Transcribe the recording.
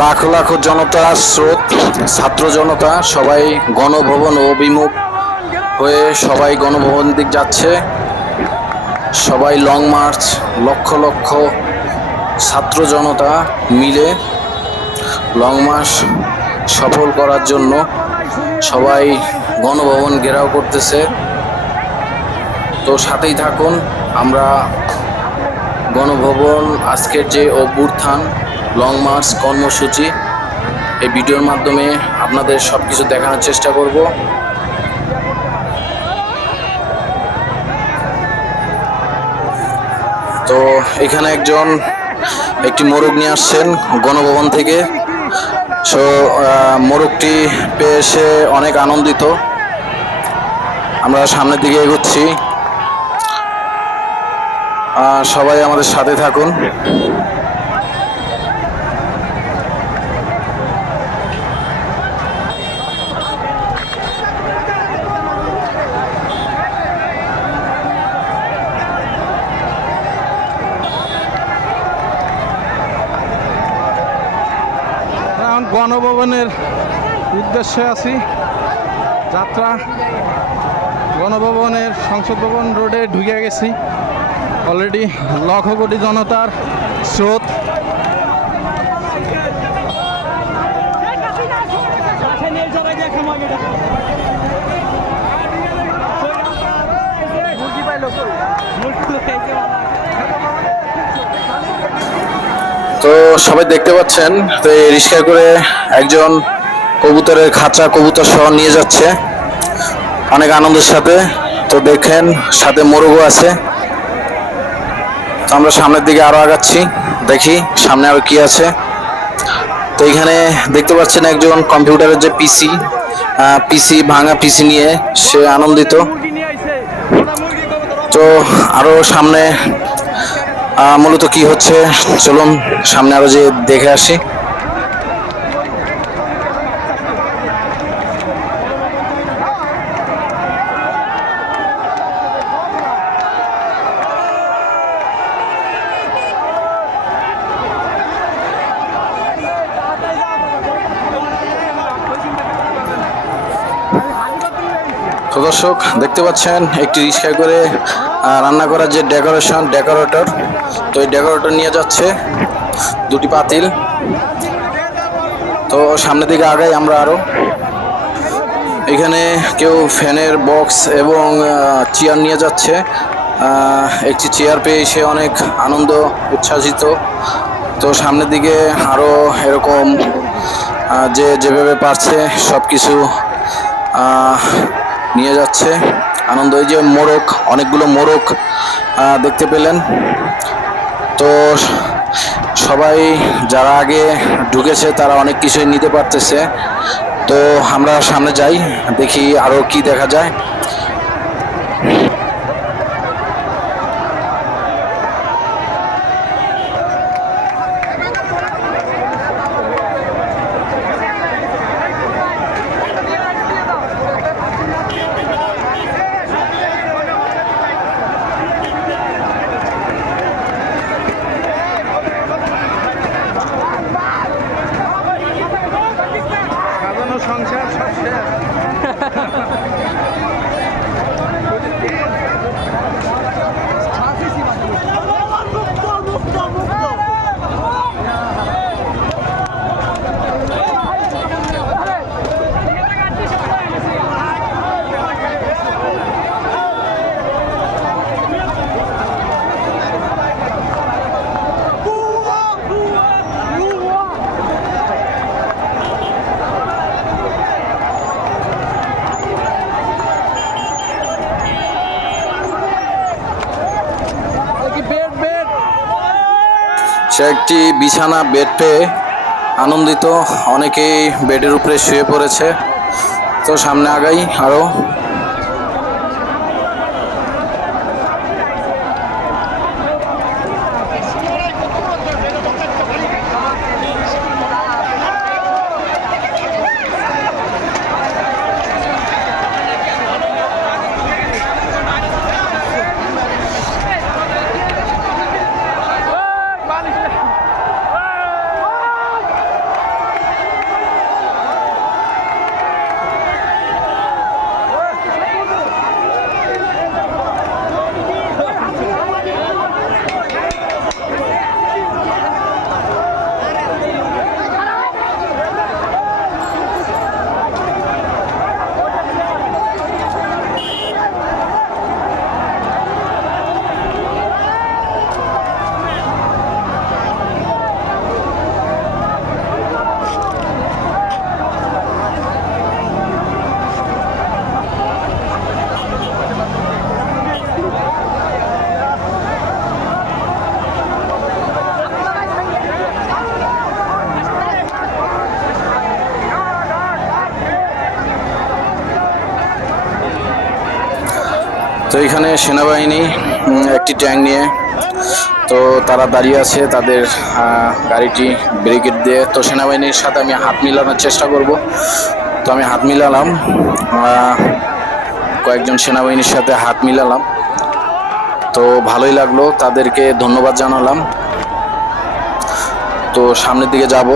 লাখো লাখো জনতা স্রোত, ছাত্র জনতা সবাই গণভবন অভিমুখ হয়ে সবাই গণভবন দিক যাচ্ছে। সবাই লং মার্চ, লক্ষ লক্ষ ছাত্র জনতা মিলে লং মার্চ সফল করার জন্য সবাই গণভবন ঘেরাও করতেছে। তো সাথেই থাকুন, আমরা গণভবন আজকের যে অভ্যুত্থান লং মার্চ কর্মসূচি এই ভিডিওর মাধ্যমে আপনাদের সব কিছু দেখানোর চেষ্টা করব। তো এখানে একটি মোরগ নিয়ে আসছেন গণভবন থেকে। সো মোরগটি পেয়ে এসে অনেক আনন্দিত। আমরা সামনের দিকে এগোচ্ছি, সবাই আমাদের সাথে থাকুন। গণভবনের উদ্দেশ্যে আছি। যাত্রা গণভবনের সংসদ ভবন রোডে ঢুকে গেছি। অলরেডি লক্ষ কোটি জনতার স্রোত। তো সবাই দেখতে পাচ্ছেন, তো এই রিক্সায় করে একজন কবুতরের খাঁচা কবুতর সহ নিয়ে যাচ্ছে অনেক আনন্দের সাথে। তো দেখেন সাথে মোরগও আছে। তো আমরা সামনের দিকে আরো আগাচ্ছি, দেখি সামনে আরো কি আছে। তো এখানে দেখতে পাচ্ছেন একজন কম্পিউটারের যে পিসি ভাঙা পিসি নিয়ে সে আনন্দিত। তো আরো সামনে মূলত কি হচ্ছে চলুন সামনে আরো যে দেখে আসি। তো দর্শক দেখতে পাচ্ছেন একটি রিক্সায় করে রান্না করার যে ডেকোরেটর, তো এই ডেকোরেটর নিয়ে যাচ্ছে দুটি পাতিল। তো সামনের দিকে আগাই আমরা আরো। এখানে কেউ ফ্যানের বক্স এবং চেয়ার নিয়ে যাচ্ছে। একটি চেয়ার পেয়ে সে অনেক আনন্দ উচ্ছ্বাসিত। তো সামনের দিকে আরো এরকম যেভাবে পারছে সব কিছু নিয়ে যাচ্ছে আনন্দ। এই যে মোরগ, অনেকগুলো মোরগ দেখতে পেলেন। তো সবাই যারা আগে ঢুকেছে তারা অনেক কিছুই নিতে পারতেছে। তো আমরা সামনে যাই, দেখি আরো কি দেখা যায়। সংসার সব শেষ। সে একটি বিছানা বেড পেয়ে আনন্দিত, অনেকেই বেডের উপরে শুয়ে পড়েছে। তো সামনে আগাই আরো। তো এখানে সেনাবাহিনী একটি ট্যাঙ্ক নিয়ে, তো তারা দাঁড়িয়ে আছে তাদের গাড়িটি ব্যারিকেড দিয়ে। তো সেনাবাহিনীর সাথে আমি হাত মিলানোর চেষ্টা করব। তো আমি হাত মিলালাম, কয়েকজন সেনাবাহিনীর সাথে হাত মিলালাম। তো ভালোই লাগলো, তাদেরকে ধন্যবাদ জানালাম। তো সামনের দিকে যাব।